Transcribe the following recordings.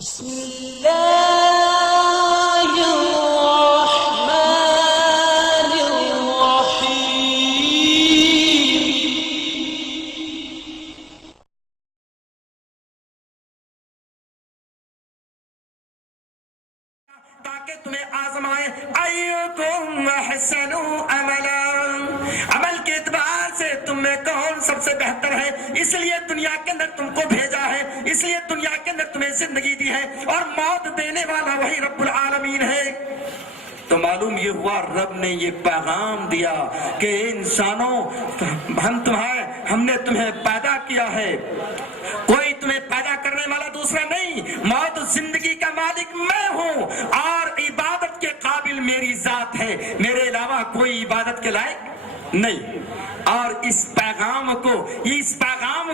بسم الله الرحمن الرحيم. تاکہ تمہیں آزمائے ایکم احسن عملا، عمل کے اعتبار سے تم میں کون سب سے بہتر ہے، اس لیے دنیا کے اندر تم کو بھیجا ہے، اس لیے دنیا کے اندر تمہیں زندگی دی ہے، اور موت دینے والا وہی رب العالمین ہے۔ تو معلوم یہ ہوا رب نے یہ پیغام دیا کہ انسانوں ہم نے تمہیں پیدا کیا ہے، کوئی تمہیں پیدا کرنے والا دوسرا نہیں، موت زندگی کا مالک میں ہوں، اور عبادت کے قابل میری ذات ہے، میرے علاوہ کوئی عبادت کے لائق نہیں۔ اور اس پیغام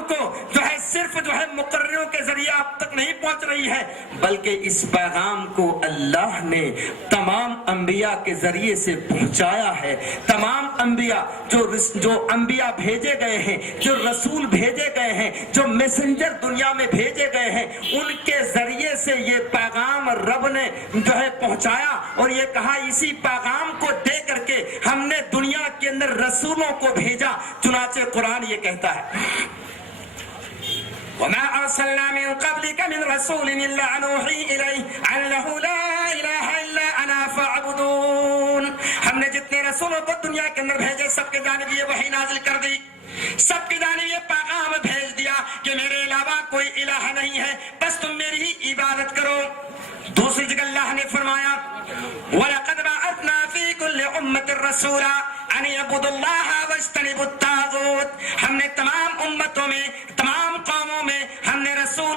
کو جو ہے صرف مقرروں کے ذریعے اب تک نہیں پہنچ رہی ہے، بلکہ اس پیغام کو اللہ نے تمام انبیاء کے ذریعے سے پہنچایا ہے۔ تمام انبیاء جو انبیاء بھیجے گئے ہیں، جو رسول بھیجے گئے ہیں، جو میسنجر دنیا میں بھیجے گئے ہیں، ان کے ذریعے سے یہ پیغام رب نے پہنچایا، اور یہ کہا اسی پیغام کو دے کر کے ہم نے دنیا کے اندر رسولوں کو بھیجا۔ چنانچہ قرآن یہ کہتا ہے وَمَا أَرْسَلْنَا مِن قَبْلِكَ مِن رَسُولٍ إِلَّا نُوحِي إِلَيْهِ أَنَّهُ لَا إِلَٰهَ إِلَّا أَنَا فَاعْبُدُونِ۔ ہم نے جتنے رسولوں کو دنیا کے اندر بھیجے سب کے جانب یہ وحی نازل کر دی، سب کی جانب یہ پیغام بھیج دیا کہ میرے علاوہ کوئی الہ نہیں ہے، بس تم میری ہی عبادت کرو۔ دوسری جگہ اللہ نے فرمایا وَلَقَدْ بَعَثْنَا فِي كُلِّ أُمَّةٍ رَسُولًا أَنِ اعْبُدُوا اللَّهَ وَاجْتَنِبُوا الطَّاغُوتَ۔ ہم نے تمام امتوں میں، تمام قوموں میں ہم نے رسول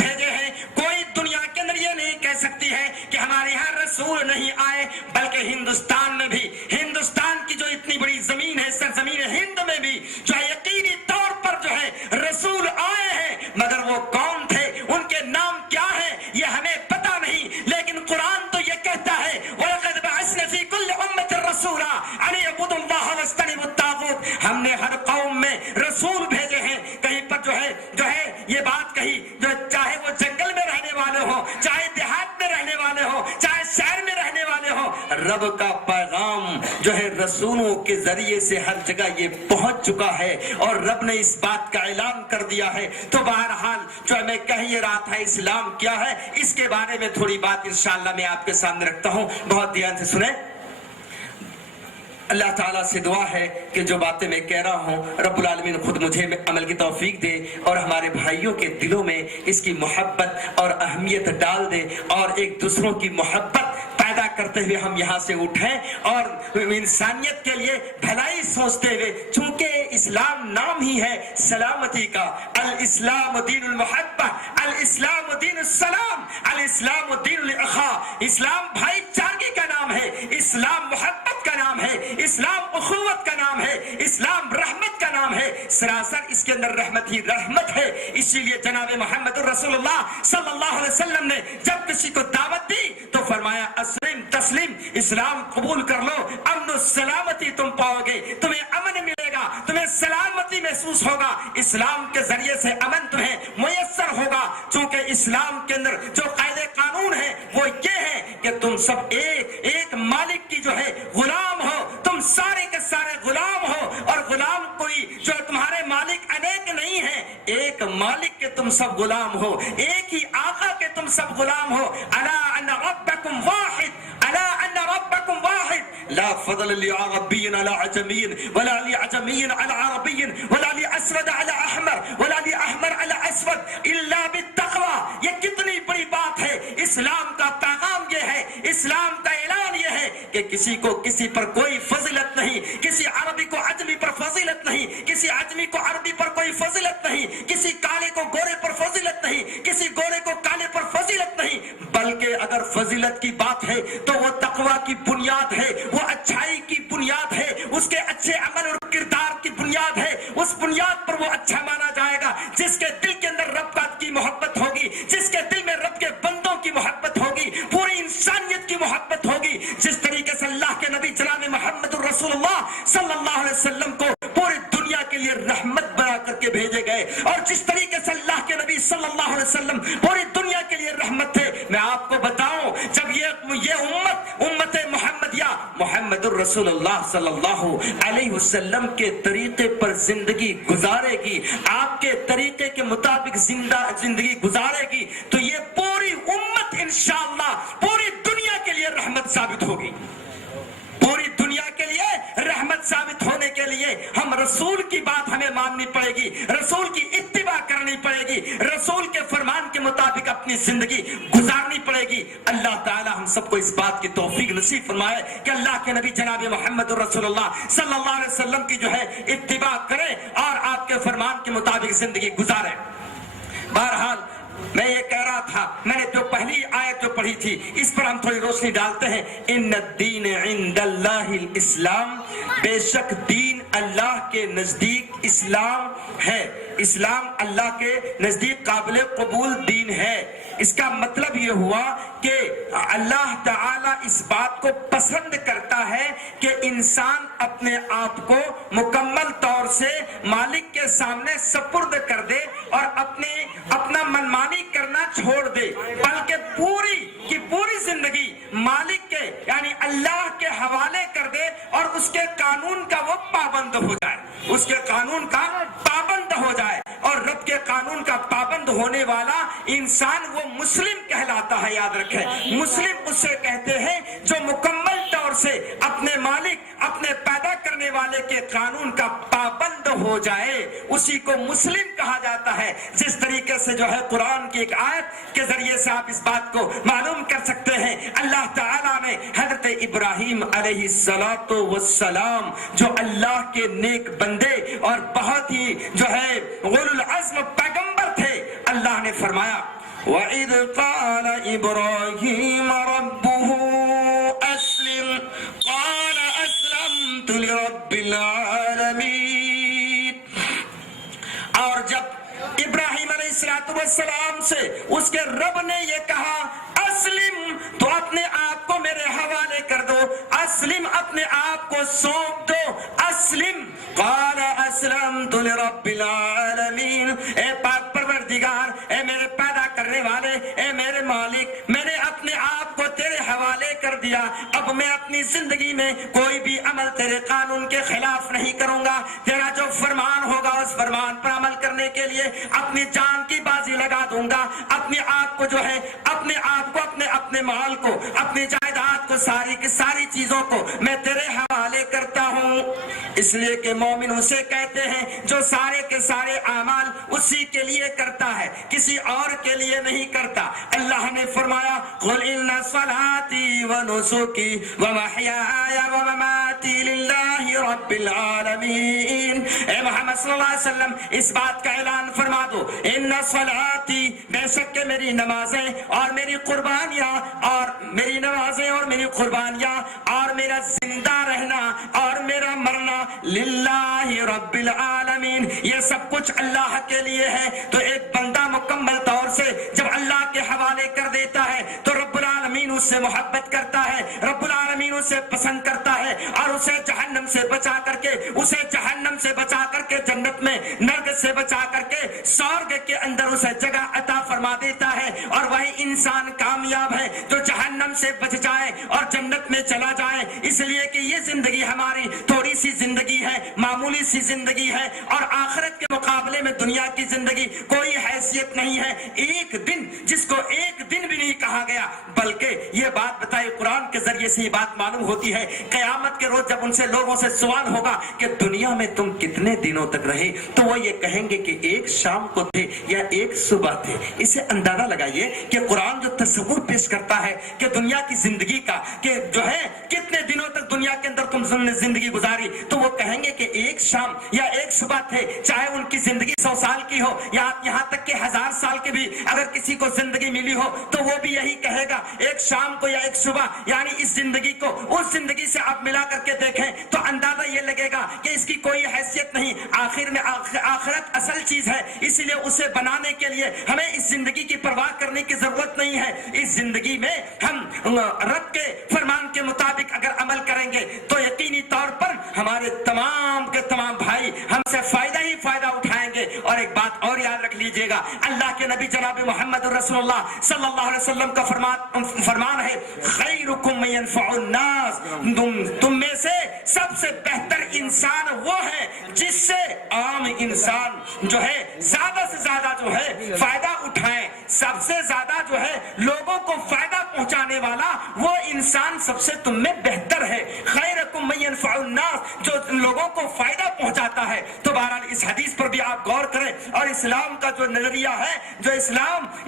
بھیجے ہیں، کوئی دنیا کے اندر یہ نہیں کہہ سکتی ہے کہ ہمارے یہاں رسول نہیں آئے، بلکہ ہندوستان میں بھی، ہندوستان کی جو اتنی بڑی زمین ہے، سرزمین ہند میں بھی جو ہے یقینی طور پر رسول آئے ہیں، مگر وہ کون تھے، ان کے نام کیا ہے یہ ہمیں پتہ نہیں، لیکن قرآن تو یہ کہتا ہے وَلَقَدْ بَعَثْنَا فِي كُلِّ أُمَّةٍ رَسُولًا أَنِ اعْبُدُوا اللَّهَ وَاجْتَنِبُوا الطَّاغُوتَ۔ ہم نے ہر قوم میں رسول بھیجے ہیں، کہیں پر جو ہے یہ بات کہی، جو چاہے وہ جنگل میں رہنے والے ہوں، چاہے دیہات میں رہنے والے ہوں، چاہے شہر میں رہنے والے ہوں، رب کا پیغام رسولوں کے ذریعے سے ہر جگہ یہ پہنچ چکا ہے، اور رب نے اس بات کا اعلان کر دیا ہے۔ تو بہرحال میں کہہ یہ رہا تھا اسلام کیا ہے، اس کے بارے میں تھوڑی بات انشاءاللہ میں آپ کے سامنے رکھتا ہوں، بہت دھیان سے سنیں۔ اللہ تعالیٰ سے دعا ہے کہ جو باتیں میں کہہ رہا ہوں رب العالمین خود مجھے عمل کی توفیق دے، اور ہمارے بھائیوں کے دلوں میں اس کی محبت اور اہمیت ڈال دے، اور ایک دوسروں کی محبت پیدا کرتے ہوئے ہم یہاں سے اٹھیں، اور انسانیت کے لیے بھلائی سوچتے ہوئے، چونکہ اسلام نام ہی ہے سلامتی کا، الاسلام دین المحبہ، الاسلام دین السلام، الاسلام دین الاخاء، اسلام بھائی چارگی کا نام ہے، اسلام محبت کا نام ہے، اسلام اخوت کا نام ہے، اسلام رحمت کا نام ہے، سراسر اس کے اندر رحمت ہی رحمت ہے۔ اسی لیے جناب محمد رسول اللہ صلی اللہ علیہ وسلم نے جب کسی کو دعوت دی تو فرمایا اسلم تسلیم، اسلام قبول کر لو، امن و سلامتی تم پاؤ گے، تمہیں امن ملے گا، تمہیں سلامتی محسوس ہوگا، اسلام کے ذریعے سے امن تمہیں میسر ہوگا، چونکہ اسلام کے اندر جو قاعدے قانون ہے وہ یہ ہے کہ تم سب ایک مالک کی غلام ہو، تم سارے کے سارے غلام ہو، اور غلام کوئی تمہارے مالک انیک نہیں ہے، ایک مالک کے تم سب غلام ہو، ایک ہی آقا کے تم سب غلام ہو۔ الا ان ربکم واحد، الا ان ربکم واحد، لا فضل لعربی علی عجمی، ولا لعجمی علی عربی، ولا لاسود علی احمر، ولا لاحمر علی اسود الا بالتقوی۔ یہ کتنی بڑی بات ہے، اسلام کا پیغام یہ ہے، اسلام کا اعلان یہ ہے کہ کسی کو کسی پر کوئی فضیلت نہیں، کسی عربی کو عجمی پر فضیلت نہیں، کسی عجمی کو عربی پر کوئی فضیلت نہیں، کسی کالے کو گورے پر فضیلت نہیں، کسی گورے کو کالے پر فضیلت نہیں، بلکہ اگر فضیلت کی بات ہے تو وہ تقوی کی بنیاد ہے، وہ اچھائی کی بنیاد ہے، اس کے اچھے عمل اور کردار کی بنیاد ہے، اس بنیاد پر وہ اچھا مانا جائے گا۔ جس کے دل کے اندر رب کی محبت ہوگی، جس کے دل میں رب کے بندوں کی محبت ہوگی، پوری انسانیت کی محبت ہوگی، جس طریقے سے اللہ کے نبی جناب محمد رسول اللہ صلی اللہ علیہ وسلم کو پوری دنیا کے لیے رحمت بنا کر کے بھیجے گئے، اور جس طریقے سے اللہ کے نبی صلی اللہ علیہ وسلم پوری دنیا کے لیے لیے رحمت تھے. میں آپ کو بتاؤں جب یہ امت محمدیہ محمد الرسول اللہ صلی اللہ علیہ وسلم کے طریقے پر زندگی گزارے گی, آپ کے طریقے کے مطابق زندگی گزارے گی, تو یہ پوری امت انشاءاللہ پوری دنیا کے لیے رحمت ثابت ہوگی. پوری دنیا کے لیے رحمت ثابت ہونے کے لیے ہم رسول کی بات ہمیں ماننی پڑے گی, رسول کی اتباع کرنی پڑے گی, رسول کے فرمان کے مطابق اپنی زندگی گزارنی پڑے گی. اللہ تعالی ہم سب کو اس بات کی توفیق نصیب فرمائے کہ اللہ کے نبی جناب محمد رسول اللہ صلی اللہ علیہ وسلم کی جو ہے اتباع کرے اور آپ کے فرمان کے مطابق زندگی گزارے. بہرحال میں یہ کہہ رہا تھا, میں نے جو پہلی آیت جو پڑھی تھی اس پر ہم تھوڑی روشنی ڈالتے ہیں. ان الدین عند اللہ الاسلام, بے شک دین اللہ کے نزدیک اسلام ہے. اسلام اللہ کے نزدیک قابل قبول دین ہے. اس کا مطلب یہ ہوا کہ اللہ تعالی اس بات کو پسند کرتا ہے کہ انسان اپنے آپ کو مکمل طور سے مالک کے سامنے سپرد کر دے اور اپنا منمانی کرنا چھوڑ دے, بلکہ پوری کی پوری زندگی مالک کے یعنی اللہ کے حوالے کر دے اور اس کے قانون کا وہ پابند ہو جائے, اس کے قانون کا پابند ہو جائے. اور رب کے قانون کا پابند ہونے والا انسان وہ مسلم کہلاتا ہے. یاد رکھیں, مسلم اسے کہتے ہیں جو مکمل طور سے اپنے مالک اپنے پیدا کرنے والے کے قانون کا پابند ہو جائے, اسی کو مسلم کہا جاتا ہے. جس طریقے سے جو ہے قرآن کی ایک آیت کے ذریعے سے آپ اس بات کو معلوم کر سکتے ہیں. اللہ تعالیٰ نے حضرت ابراہیم علیہ السلام جو اللہ کے نیک بندے اور بہت ہی جو ہے اولو العزم پیغمبر تھے, اللہ نے فرمایا وَإِذْ قَالَ إِبْرَاهِيمَ رَبُّهُ أَسْلِمْ قَالَ أَسْلَمْتُ لِرَبِّ الْعَالَمِينَ. اور جب ابراہیم علیہ السلام سے اس کے رب نے یہ کہا اسلم, تو اپنے آپ کو میرے حوالے کر دو, اسلم اپنے آپ کو سونپ دو, اسلم. قال اسلمت لرب العالمین, اے پاک پروردگار, اے میرے پیدا کرنے والے, اے میرے مالک, میں نے اپنے آپ کو تیرے حوالے کر دیا. اب میں اپنی زندگی میں کوئی بھی عمل تیرے قانون کے خلاف نہیں کروں گا. تیرا جو فرمان ہوگا اس فرمان پر عمل کرنے کے لیے اپنی جان کی بازی لگا دوں گا. اپنے آپ کو جو ہے اپنے آپ کو اپنے مال کو اپنی جائیداد کو ساری کی ساری چیزوں کو میں تیرے حوالے کرتا ہوں. اس لیے کہ مومن اسے کہتے ہیں جو سارے کے سارے اعمال اسی کے لیے کرتا ہے, کسی اور کے لیے نہیں کرتا. اللہ نے فرمایا قل ان صلاتي ونسكي ومحياي ومماتي لله رب العالمین. اے محمد صلی اللہ علیہ وسلم اس بات کا اعلان فرما دو, ان صلاتي, بے شک کہ میری نمازیں اور میری قربانیاں اور میری نمازیں اور میری قربانیاں اور میرا زندہ رہنا اور میرا مرنا للہ رب العالمین, یہ سب کچھ اللہ کے لیے ہے. تو ایک بندہ مکمل طور سے جب اللہ کے حوالے کر دیتا ہے تو رب العالمین اس سے محبت کرتا ہے, رب العالمین اسے پسند کرتا ہے اور اسے جہنم سے بچا کر کے جنت میں, نرک سے بچا کر کے سورگ کے اندر اسے جگہ عطا فرما دیتا ہے. اور وہی انسان کامیاب ہے جو جہنم سے بچ جائے اور جنت میں چلا جائے. اس لیے کہ یہ زندگی ہماری تھوڑی سی زندگی ہے, معمولی سی زندگی ہے, اور آخرت کے مقابلے میں دنیا کی زندگی کوئی حیثیت نہیں ہے. ایک دن جس کو ایک دن بھی نہیں کہا گیا, بلکہ یہ بات بتائی قرآن کے ذریعے سے یہ بات معلوم ہوتی ہے. قیامت کے روز جب ان سے لوگوں سے سوال ہوگا کہ دنیا میں تم کتنے دنوں تک رہے, تو وہ یہ کہیں گے کہ ایک شام کو تھے یا ایک صبح تھے. اسے اندازہ لگائیے کہ قرآن جو تصور پیش کرتا ہے کہ دنیا کی زندگی کا کہ جو ہے کتنے دنوں تک دنیا کے اندر تم نے زندگی گزاری, تو وہ کہیں گے کہ ایک شام یا ایک صبح تھے. چاہے ان کی زندگی 100 سال کی ہو یا یہاں تک کہ 1000 سال کی بھی اگر کسی کو زندگی ملی ہو تو وہ بھی یہی کہے گا ایک شام کو یا ایک صبح. یعنی اس زندگی کو اس زندگی سے آپ ملا کر کے دیکھیں تو اندازہ یہ لگے گا کہ اس کی کوئی حیثیت نہیں. آخر میں آخرت اصل چیز ہے, اسی لیے اسے بنانے کے لیے ہمیں اس زندگی کی پرواہ کرنے کی ضرورت نہیں ہے. اس زندگی میں ہم رب کے فرمان کے مطابق اگر عمل کریں گے تو یقینی طور پر ہمارے تمام کے تمام بھائی ہم سے فائدہ ہی فائدہ اٹھائیں گے. اور ایک بات اور یاد رکھ لیجئے گا, گا. اللہ کے نبی جناب محمد رسول اللہ صلی اللہ علیہ وسلم کا فرمان ہے خیرکم من ینفع الناس، تم میں سے سب سے بہتر انسان وہ ہے جس سے عام انسان جو ہے زیادہ سے زیادہ جو ہے فائدہ اٹھائیں. سب سے زیادہ جو ہے لوگوں کو فائدہ پہنچانے والا وہ انسان سب سے تم میں بہتر ہے. خیرکم من ینفع الناس، جو لوگوں کو فائدہ پہنچاتا ہے. تو بہرحال اس حدیث پر بھی آپ غور کریں اور اسلام کا جو نظریہ ہے، جو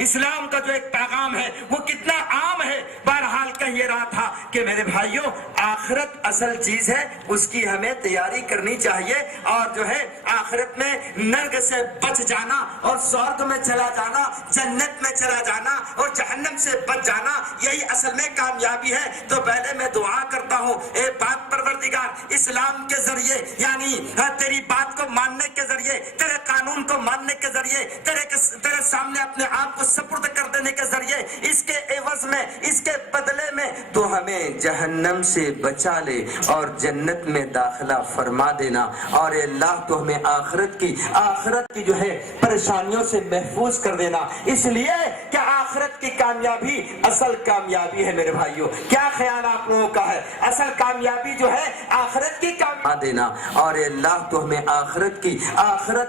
اسلام کا جو ایک پیغام ہے وہ کتنا عام ہے. بہرحال کہہ یہ رہا تھا کہ میرے بھائیوں آخرت اصل چیز ہے، اس کی ہمیں تیاری کرنی چاہیے اور جو ہے آخرت میں نرک سے بچ جانا اور سورگ میں چلا جانا، جنت میں چلا جانا اور جہنم سے بچ جانا، یہی اصل میں کامیابی ہے. تو پہلے میں دعا کرتا ہوں اے پاک پروردگار، اسلام کے ذریعے یعنی تیری بات کو ماننے کے ذریعے، تیرے قانون کو ماننے کے ذریعے، تیرے سامنے اپنے آپ کو سپرد کر دینے کے ذریعے، اس کے عوض میں، اس کے بدلے میں تو ہمیں جہنم سے بچا لے اور جنت میں داخلہ فرما دینا. اور اے اللہ تو ہمیں آخرت کی جو ہے پریشانیوں سے محفوظ کر دینا. اس لیے کہ آخرت کی کامیابی اصل کامیابی ہے میرے بھائیوں. کیا خیال آپ لوگوں کا ہے؟ اصل کامیابی جو ہے آخرت کی کامیابی دینا. اور اے اللہ تو ہمیں آخرت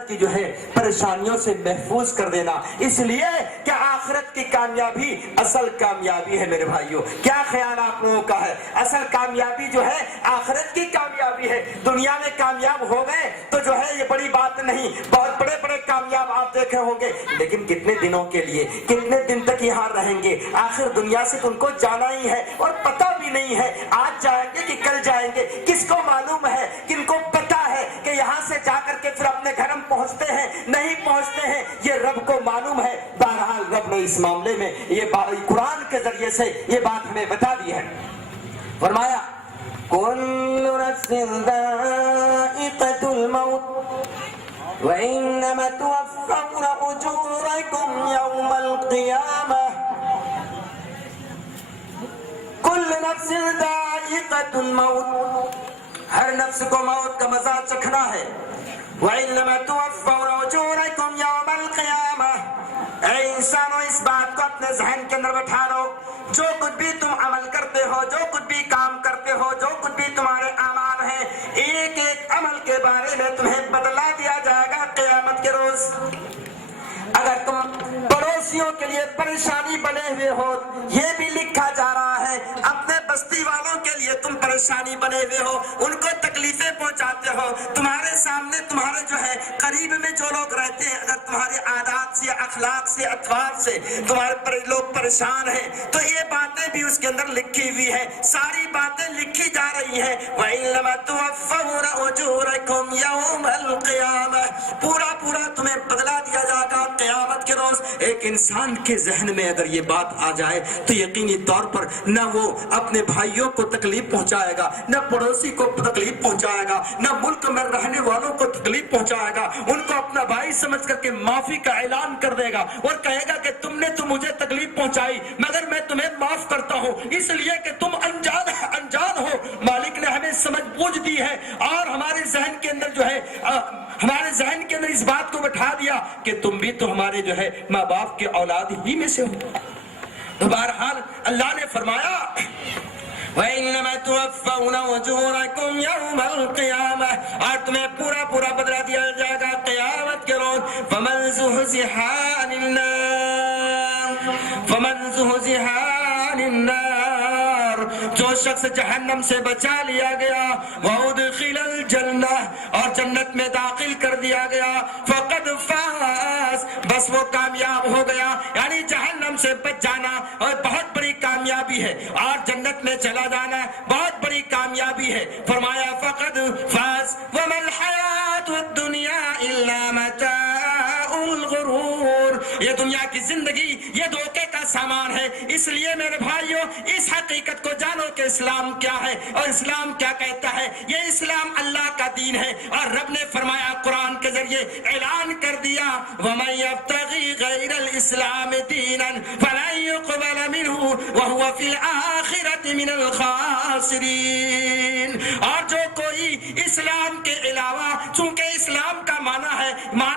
کی جو ہے پریشانیوں سے محفوظ کر دینا. اس لیے کہ آخرت کی کامیابی اصل کامیابی ہے میرے بھائیوں. کیا خیال آپ لوگوں کا ہے؟ اصل کامیابی جو ہے آخرت کی کامیابی ہے. دنیا میں کامیاب ہو گئے تو جو ہے یہ بڑی بات نہیں. بہت بڑے بڑے کامیاب آپ دیکھے ہوں گے، لیکن کتنے دنوں کے لیے، کتنے دن تک یہاں رہیں گے؟ آخر دنیا سے ان کو جانا ہی ہے اور پتہ بھی نہیں ہے آج جائیں گے کہ کل جائیں گے. کس کو معلوم ہے؟ کن کو پتہ ہے کہ یہاں سے جا کر کے پھر اپنے گھر ہم پہنچتے ہیں نہیں پہنچتے ہیں؟ یہ رب کو معلوم ہے. بہرحال رب نے اس معاملے میں یہ قرآن کے ذریعے سے یہ بات ہمیں بتا دی ہے. فرمایا کل نفس ذائقۃ الموت وإنما توفون أجوركم يوم القيامة. كل نفس ذائقۃ الموت، ہر نفس کو موت کا مزہ چکھنا ہے. وإنما توفون أجوركم يوم القيامة. اے انسانوں اس بات کو اپنے ذہن کے اندر بٹھا لو، جو کچھ بھی تم عمل کرتے ہو، جو کچھ بھی کام کرتے ہو، جو کچھ بھی تمہارے اعمال ہیں، ایک ایک عمل کے بارے میں تمہیں بدلا دیا جائے گا قیامت کے روز. اگر تم پڑوسیوں کے لیے پریشانی بنے ہوئے ہو، یہ بھی لکھا جا رہا ہے. اپنے بستی والوں کے لیے تم پریشانی بنے ہوئے ہو، ان کو تکلیفیں پہنچاتے ہو. تمہارے سامنے تمہارے جو ہے قریب میں جو لوگ رہتے ہیں، اگر تمہارے عادات سے، اخلاق سے، اطوار سے تمہارے لوگ پریشان ہیں تو یہ باتیں بھی اس کے اندر لکھی ہوئی ہے. ساری باتیں لکھی جا رہی ہیں. وَإِنَّمَا تُوَفَّوْنَ أُجُورَكُمْ يَوْمَ الْقِيَامَةِ. پورا تمہیں بدلا دیا جائے گا قیامت کے روز. ایک انسان کے ذہن میں اگر یہ بات آ جائے تو یقینی طور پر نہ وہ اپنے بھائیوں کو تکلیف پہنچائے گا، نہ پڑوسی کو تکلیف پہنچائے گا، نہ ملک میں رہنے والوں کو تکلیف پہنچائے گا. ان کو اپنا بھائی سمجھ کر کے معافی کا اعلان کر دے گا اور کہے گا کہ تم نے تو مجھے تکلیف پہنچائی مگر میں تمہیں معاف کرتا ہوں، اس لیے کہ تم انجان ہو. مالک نے ہمیں سمجھ بوجھ دی ہے اور ہمارے ذہن کے اندر جو ہے اس بات کو بٹھا دیا کہ تم بھی تو ہمارے جو ہے ماں باپ کے اولاد ہی میں سے ہو. تو بہرحال اللہ نے فرمایا وَإِنَّمَا تُوَفَّوْنَ أُجُورَكُمْ يَوْمَ الْقِيَامَةِ. اور تمہیں پورا بدلہ دیا جائے گا قیامت کے روز. فَمَنْ زُحْزِحَ عَنِ النَّارِ. جو شخص جہنم سے بچا لیا گیا، وَأُدْخِلَ الْجَنَّةَ، اور جنت میں داخل کر دیا گیا، فَقَدْ فَازَ، بس وہ کامیاب ہو گیا. یعنی جہنم سے بچ جانا اور بہت بڑی کامیابی ہے، اور جنت میں چلا جانا بہت بڑی کامیابی ہے. فرمایا فَقَدْ فَازَ وَمَا الْحَيَاةُ الدُّنْيَا إِلَّا مَتَاعُ الْغُرُورِ. یہ دنیا کی زندگی یہ دھوکے کا سامان ہے. اس لیے میرے بھائیوں اس حقیقت کو جانو کہ اسلام کیا ہے اور اسلام کیا کہتا ہے. یہ اسلام اللہ کا دین ہے اور رب نے فرمایا قرآن کے ذریعے اعلان کر دیا وَمَن يَبْتَغِي غَيْرَ الْإِسْلَامِ دِينًا فَلَن يُقْبَلَ مِنْهُ وَهُوَ فِي الْآخِرَةِ مِنَ الْخَاسِرِينَ. اور جو کوئی اسلام کے علاوہ, چونکہ اسلام کا معنی ہے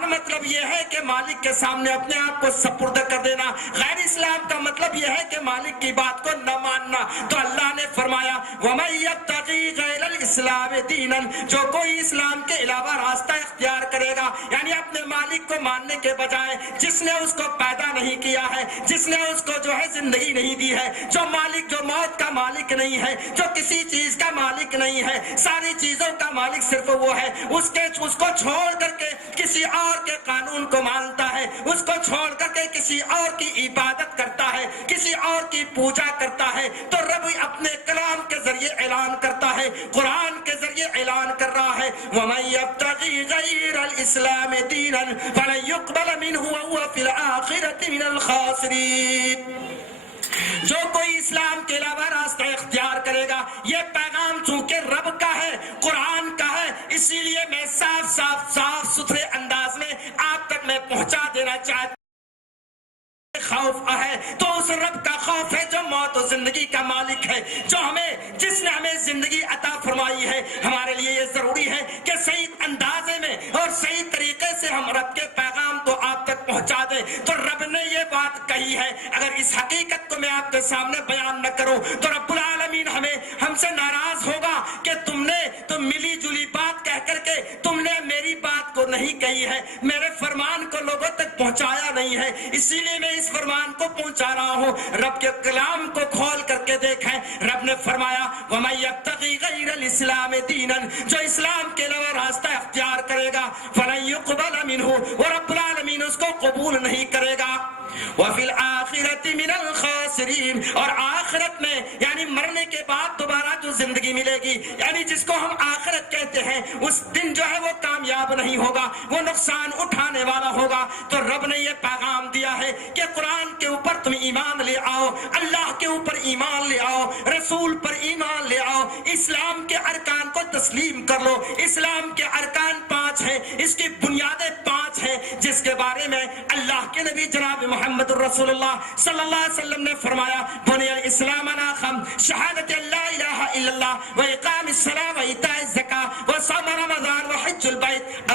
مطلب یہ ہے کہ مالک کے سامنے اپنے آپ کو سپرد کر دینا. غیر اسلام کا مطلب یہ ہے کہ مالک کی بات کو نہ ماننا. تو اللہ نے فرمایا وَمَن يَبْتَغِي غَيْرَ الْإِسْلَامِ دِينًا, جو کوئی اسلام کے علاوہ راستہ اختیار کرے گا, یعنی اپنے مالک کو ماننے کے بجائے جس نے اس کو پیدا نہیں کیا ہے, جس نے اس کو جو ہے زندگی نہیں دی ہے, جو مالک جو موت کا مالک نہیں ہے, جو کسی چیز کا مالک نہیں ہے, ساری چیزوں کا مالک صرف وہ ہے, اس کو چھوڑ کر کے کسی اور کے قانون کو مانتا ہے, اس کو چھوڑ کر کے کسی اور کی عبادت کرتا ہے, کسی اور کی پوجا کرتا ہے, تو رب اپنے کلام کے ذریعے اعلان کرتا ہے, قرآن کے ذریعے اعلان کر رہا ہے وَمَن يَبْتَغِي غَيْرَ الْإِسْلَامِ دِينًا فَلَن يُقْبَلَ مِنْهُ وَهُوَ فِي الْآخِرَةِ مِنَ الْخَاسِرِينَ. جو کوئی اسلام کے علاوہ راستہ اختیار کرے گا, یہ پیغام چونکہ رب کا ہے, قرآن کا ہے, اسی لیے میں صاف ستھرے انداز میں آپ تک میں پہنچا دینا چاہتا ہوں. خوف ہے تو اس رب کا خوف ہے جو موت و زندگی کا مالک ہے, جس نے ہمیں زندگی عطا فرمائی ہے. ہمارے لیے یہ ضروری ہے کہ صحیح اندازے میں اور صحیح طریقے سے ہم رب کے پیغام کو آپ تک پہنچا دیں. تو رب نے یہ بات کہی ہے, اگر اس حقیقت کو میں آپ کے سامنے بیان نہ کروں تو رب العالمین ہم سے ناراض ہوگا کہ تم نے تو ملی جلی بات کہہ کر کے تم نے میری بات کو نہیں کہی ہے, میرے فرمان کو لوگوں تک پہنچایا نہیں ہے. اسی لیے میں اس فرمان کو پہنچا رہا ہوں. رب کے کلام کو کھول کر کے دیکھیں, رب نے فرمایا وَمَن يَبْتَغِي غَيْرَ الْإِسْلَامِ دِينًا, جو اسلام کے علاوہ راستہ اختیار کرے گا فَلَن يُقْبَلَ مِنْهُ, وہ رب العالمین اس کو قبول نہیں کرے گا. وَفِي الْآخِرَةِ مِنَ الْخَاسِرِينَ, اور آخرت میں یعنی مرنے کے بعد دوبارہ جو زندگی ملے گی, یعنی جس کو ہم آخرت کہتے ہیں, اس دن جو ہے وہ کامیاب نہیں ہوگا, وہ نقصان اٹھانے والا ہوگا. تو رب نے یہ پیغام دیا ہے کہ قرآن کے اوپر تم ایمان لے آؤ, اللہ کے اوپر ایمان لے آؤ, رسول پر ایمان لے آؤ, اسلام کے ارکان کو تسلیم کر لو. اسلام کے ارکان 5 ہیں, اس کی بنیادیں 5 ہیں, جس کے بارے میں اللہ کے نبی جناب محمد رسول اللہ صلی اللہ علیہ وسلم نے فرمایا بنی الاسلام علی خمس شہادت لا الہ الا اللہ و اقام الصلاۃ و ایتاء الزکاۃ و صوم رمضان و حج البیت.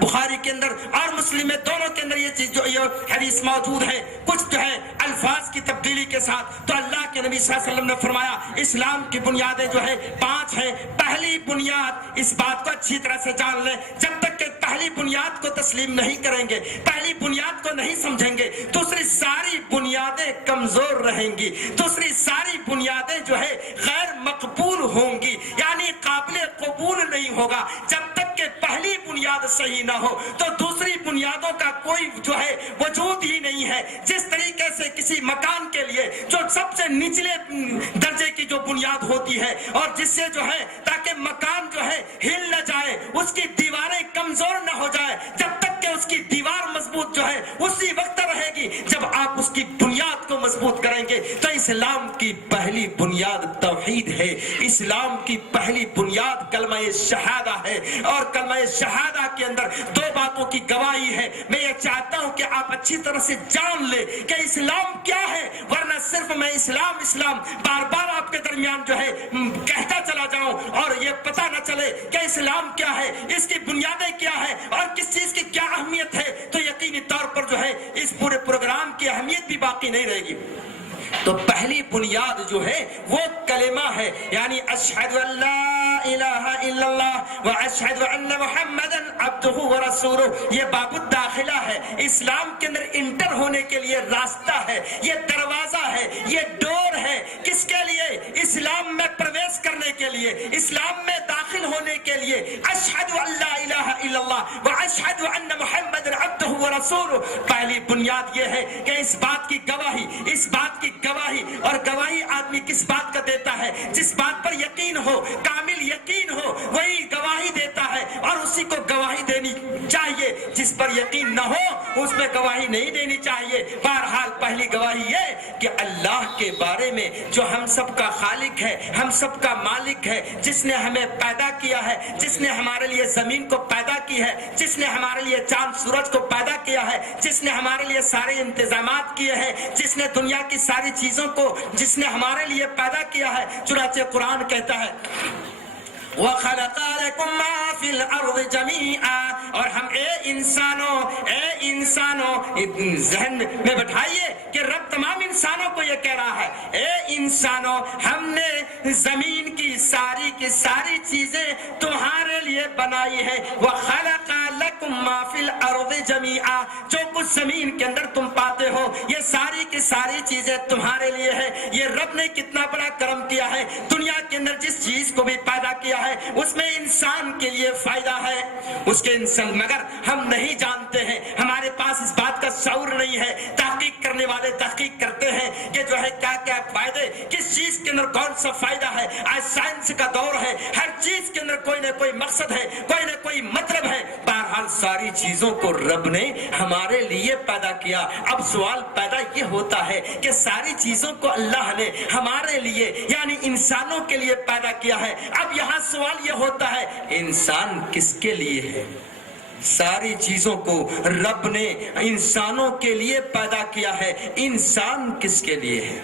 بخاری کے اندر اور مسلم میں دونوں کے اندر یہ چیز جو یہ حدیث موجود ہے, کچھ جو ہے الفاظ کی تبدیلی کے ساتھ. تو اللہ کے نبی صلی اللہ علیہ وسلم نے فرمایا اسلام کی بنیادیں جو ہے 5 ہیں. پہلی بنیاد, اس بات کو اچھی طرح سے جان لیں, جب تک کہ پہلی بنیاد کو تسلیم نہیں کریں گے, پہلی بنیاد کو نہیں سمجھیں گے, دوسری ساری بنیادیں کمزور رہیں گی, دوسری ساری بنیادیں جو ہے غیر مقبول ہوں گی, یعنی قابل قبول نہیں ہوگا. جب تک کہ پہلی بنیاد صحیح نہ ہو تو دوسری بنیادوں کا کوئی جو ہے وجود ہی نہیں ہے. جس طریقے سے کسی مکان کے لیے جو سب سے نچلے درجے کی جو بنیاد ہوتی ہے اور جس سے جو ہے تاکہ مکان جو ہے ہل نہ جائے, اس کی دیواریں کمزور نہ ہو جائے, جب تک کہ اس کی دیوار مضبوط جو ہے اسی وقت رہے گی جب آپ اس کی بنیاد کو مضبوط کریں گے. تو اسلام کی پہلی بنیاد توحید ہے, اسلام کی پہلی بنیاد کلمہ شہادہ ہے, اور کلمہ شہادہ کے اندر 2 باتوں کی گواہی ہے. میں یہ چاہتا ہوں کہ آپ اچھی طرح سے جان لیں کہ اسلام کیا ہے, ورنہ صرف میں اسلام بار بار آپ کے درمیان جو ہے کہتا چلا جاؤں اور یہ پتہ نہ چلے کہ اسلام کیا ہے, اس کی بنیادیں کیا ہے اور کس چیز کی کیا اہمیت ہے, تو یقینی طور پر جو ہے اس پورے پروگرام کی اہمیت بھی باقی نہیں رہے گی. تو پہلی بنیاد جو ہے وہ کلمہ ہے, یعنی اشہد ان لا الہ الا اللہ و اشہد ان محمدا عبدہ و رسولہ. یہ باب الداخلہ ہے, اسلام کے اندر انٹر ہونے کے لیے راستہ ہے, یہ دروازہ ہے, یہ ڈور ہے. کس کے لیے؟ اسلام میں پرویش کرنے کے لیے, اسلام میں داخل ہونے کے لیے. اشہد ان لا الہ الا اللہ و اشہد ان محمدا عبدہ و رسولہ. پہلی بنیاد یہ ہے کہ اس بات کی گواہی, اس بات کی گواہی, اور گواہی آدمی کس بات کا دیتا ہے؟ جس بات پر یقین ہو, کامل یقین ہو, وہی گواہی دیتا ہے, اور اسی کو گواہی دینی چاہیے. جس پر یقین نہ ہو اس میں گواہی نہیں دینی چاہیے. بہرحال پہلی گواہی یہ کہ اللہ کے بارے میں جو ہم سب کا خالق ہے, ہم سب کا مالک ہے, جس نے ہمیں پیدا کیا ہے, جس نے ہمارے لیے زمین کو پیدا کی ہے, جس نے ہمارے لیے چاند سورج کو پیدا کیا ہے, جس نے ہمارے لیے سارے انتظامات کیے ہیں, جس نے دنیا کی ساری چیزوں کو جس نے ہمارے لیے پیدا کیا ہے. چنانچہ قرآن کہتا ہے وَخَلَقَ لَكُم مَّا فِي الْأَرْضِ جَمِيعًا, اور ہم اے انسانوں ذہن میں بٹھائیے کہ رب تمام انسانوں کو یہ کہہ رہا ہے, اے انسانوں ہم نے زمین کی ساری چیزیں تمہارے لیے بنائی ہے. وَخَلَقَ لَكُم مَّا فِي الْأَرْضِ جَمِيعًا, جو کچھ زمین کے اندر تم پاتے ہو یہ ساری کی ساری چیزیں تمہارے لیے ہے. یہ رب نے کتنا بڑا کرم کیا ہے. دنیا کے اندر جس چیز کو بھی پیدا کیا ہے اس میں انسان کے لیے فائدہ ہے, اس کے انسان, مگر ہم نہیں جانتے ہیں, ہمارے پاس اس بات کا شعور نہیں ہے. تحقیق کرنے والے تحقیق کرتے ہیں کہ جو ہے کیا کیا فائدے, کس چیز کے اندر کون سا فائدہ ہے. آج سائنس کا دور ہے, ہر چیز کے اندر کوئی نہ کوئی مقصد ہے, کوئی نہ کوئی مطلب ہے. بہرحال ساری چیزوں کو رب نے ہمارے لیے پیدا کیا. اب سوال پیدا یہ ہوتا ہے کہ ساری چیزوں کو اللہ نے ہمارے لیے یعنی انسانوں کے لیے پیدا کیا ہے. اب یہاں سوال یہ ہوتا ہے انسان کس کے لیے ہے. ساری چیزوں کو رب نے انسانوں کے لیے پیدا کیا ہے, انسان کس کے لیے ہے,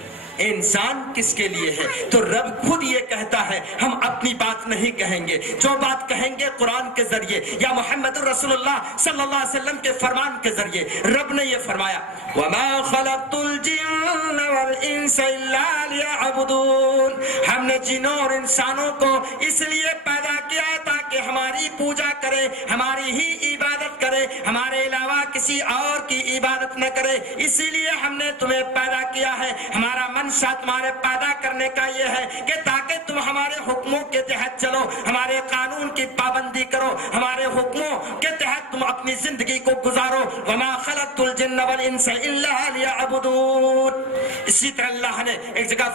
انسان کس کے لیے ہے. تو رب خود یہ کہتا ہے, ہم اپنی بات نہیں کہیں گے, جو بات کہیں گے قرآن کے ذریعے یا محمد رسول اللہ صلی اللہ علیہ وسلم کے فرمان کے ذریعے. رب نے یہ فرمایا وَمَا خَلَقْتُ الْجِنَّ وَالْإِنسَ إِلَّا لِيَعْبُدُونَ, ہم نے جنوں اور انسانوں کو اس لیے پیدا کیا تاکہ ہماری پوجا کرے, ہماری ہی عبادت کرے, ہمارے علاوہ کسی اور کی عبادت نہ کرے. اسی لیے ہم نے تمہیں پیدا کیا ہے. ہمارا منشا تمہارے پیدا کرنے کا یہ ہے کہ تاکہ تم ہمارے حکموں کے تحت چلو, ہمارے قانون کی پابندی کرو, ہمارے حکموں کے تحت تم اپنی زندگی کو گزارو. وَمَا خَلَقْتُ الْجِنَّ وَالْإِنسَ إِلَّا لِيَعْبُدُونَ. اسی طرح اللہ نے ایک جگہ